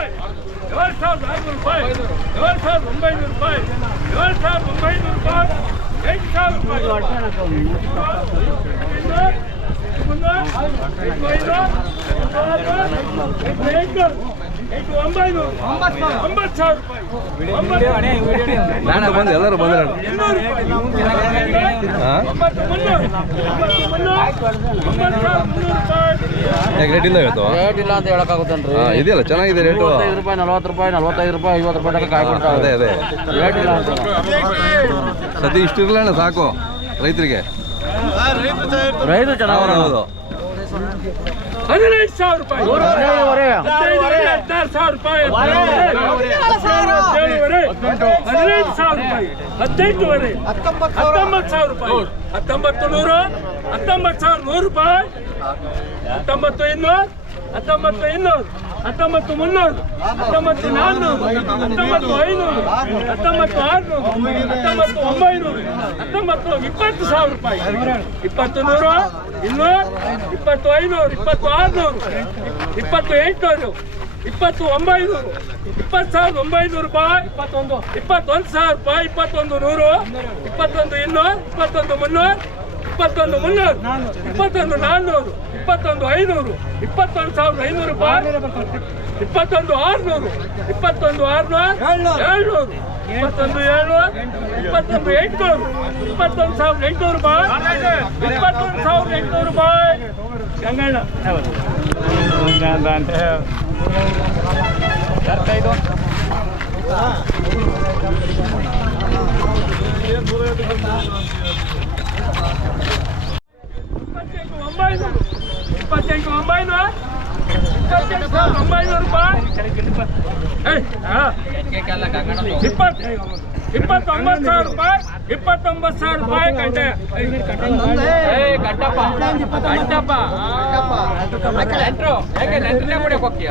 ರೂಪಾಯಿ. ಏಳು ಸಾವಿರದ ಆರುನೂರು ರೂಪಾಯಿ. ಏಳು ಸಾವಿರದ ಒಂಬೈನೂರು ರೂಪಾಯಿ. ಏಳು ಸಾವಿರದ ಒಂಬೈನೂರು ರೂಪಾಯಿ. ಎಂಟು ಸಾವಿರ ರೂಪಾಯಿ. ಒಂಬತ್ತು ಸಾವಿರ ರೂಪಾಯಿ. ನಾನು ಬಂದು ಎಲ್ಲರೂ ಬಂದ್ರೆ? ಒಂಬತ್ತು ಮುನ್ನೂರು ಒಂಬತ್ತು ಸಾವಿರದ ಮುನ್ನೂರು ರೂಪಾಯಿ. ಯಾಕೆ ರೇಟ್ ಇಲ್ಲ ಇವತ್ತು? ರೇಟ್ ಇಲ್ಲ ಅಂತ ಹೇಳಕ್ಕಾಗುತ್ತೇನ್ರಿ? ಹಾ ಇದೆಯಲ್ಲ ಚೆನ್ನಾಗಿದೆ ರೇಟು ರೂಪಾಯಿ ನಲ್ವತ್ತು ರೂಪಾಯಿ ನಲ್ವತ್ತೈದು ರೂಪಾಯಿ ಐವತ್ತು ರೂಪಾಯಿ ತನಕ ಕಾಯಿ ಕೊಡ್ತಾ ಅದೇ ಅದೇ. ರೇಟ್ ಇಲ್ಲ ಅಂತ ಸತಿ ಇಷ್ಟು ಇರಲಣ್ಣ ಸಾಕು ರೈತರಿಗೆ. ರೈತರು ಚೆನ್ನಾಗಿ ಹೌದು ಹದಿನೈದು ಸಾವಿರ ರೂಪಾಯಿ. ಹದಿನೈದುವರೆ. ಹದಿನೈದುವರೆ, ಹದಿನಾರು ಸಾವಿರ ರೂಪಾಯಿ. ಹದಿನೇಳುವರೆ, ಹದಿನೈದು ಸಾವಿರ ರೂಪಾಯಿ. ಹದಿನೆಂಟುವರೆ ಹತ್ತೊಂಬತ್ತು ಸಾವಿರ ರೂಪಾಯಿ. ಹತ್ತೊಂಬತ್ತು ನೂರು. ಹತ್ತೊಂಬತ್ತು ಸಾವಿರ ನೂರು ರೂಪಾಯಿ. ಹತ್ತೊಂಬತ್ತು ಇನ್ನೂರು ಹತ್ತೊಂಬತ್ತು ಇನ್ನೂರು ಹತ್ತೊಂಬತ್ತು ಮುನ್ನೂರು ಹತ್ತೊಂಬತ್ತು ನಾನ್ನೂರು ಹತ್ತೊಂಬತ್ತು ಐನೂರು ಹತ್ತೊಂಬತ್ತು ಆರುನೂರು ಹತ್ತೊಂಬತ್ತು ಒಂಬೈನೂರು ಹತ್ತೊಂಬತ್ತು ಇಪ್ಪತ್ತು ಸಾವಿರ ರೂಪಾಯಿ ಇಪ್ಪತ್ತು ನೂರು ಇನ್ನೂರು ಇಪ್ಪತ್ತು ಐನೂರು ಇಪ್ಪತ್ತು ಆರುನೂರು ಇಪ್ಪತ್ತು ಎಂಟುನೂರು ಇಪ್ಪತ್ತು ಒಂಬೈನೂರು ಇಪ್ಪತ್ತು ಸಾವಿರದ ಒಂಬೈನೂರು ರೂಪಾಯಿ ಇಪ್ಪತ್ತೊಂದು ಇಪ್ಪತ್ತೊಂದು ಸಾವಿರ ರೂಪಾಯಿ ಇಪ್ಪತ್ತೊಂದು ನೂರು ಇಪ್ಪತ್ತೊಂದು ಇನ್ನೂರು ಇಪ್ಪತ್ತೊಂದು ಮುನ್ನೂರು ಇಪ್ಪತ್ತೊಂದು ಮುನ್ನೂರು ಇಪ್ಪತ್ತೊಂದು ನಾನ್ನೂರು ಇಪ್ಪತ್ತೊಂದು ಐನೂರು ಇಪ್ಪತ್ತೊಂದು ಸಾವಿರದ ಐನೂರು ರೂಪಾಯಿ ಇಪ್ಪತ್ತೊಂದು ಆರುನೂರು ಇಪ್ಪತ್ತೊಂದು ಆರುನೂರು ಏಳ್ನೂರು. ಇಪ್ಪತ್ತೊಂದು ಏಳ್ನೂರು ಇಪ್ಪತ್ತೊಂದು ಎಂಟುನೂರು ಇಪ್ಪತ್ತೊಂದು ಸಾವಿರದ ಎಂಟುನೂರು ರೂಪಾಯಿ ಇಪ್ಪತ್ತೊಂದು ಸಾವಿರದ ಎಂಟುನೂರು ರೂಪಾಯಿ ಗಂಗಣ್ಣ. ಇಪ್ಪತ್ತೆಂಟು ಒಂಬೈನೂರು ಇಪ್ಪತ್ತೆಂಟು ಇಪ್ಪತ್ತೊಂಬತ್ತು ಸಾವಿರ ರೂಪಾಯಿ. ಇಪ್ಪತ್ತೊಂಬತ್ತು ಸಾವಿರ ರೂಪಾಯಿ. ಬಿಡಕ್ಕೆ ಹೋಗ್ತೀಯ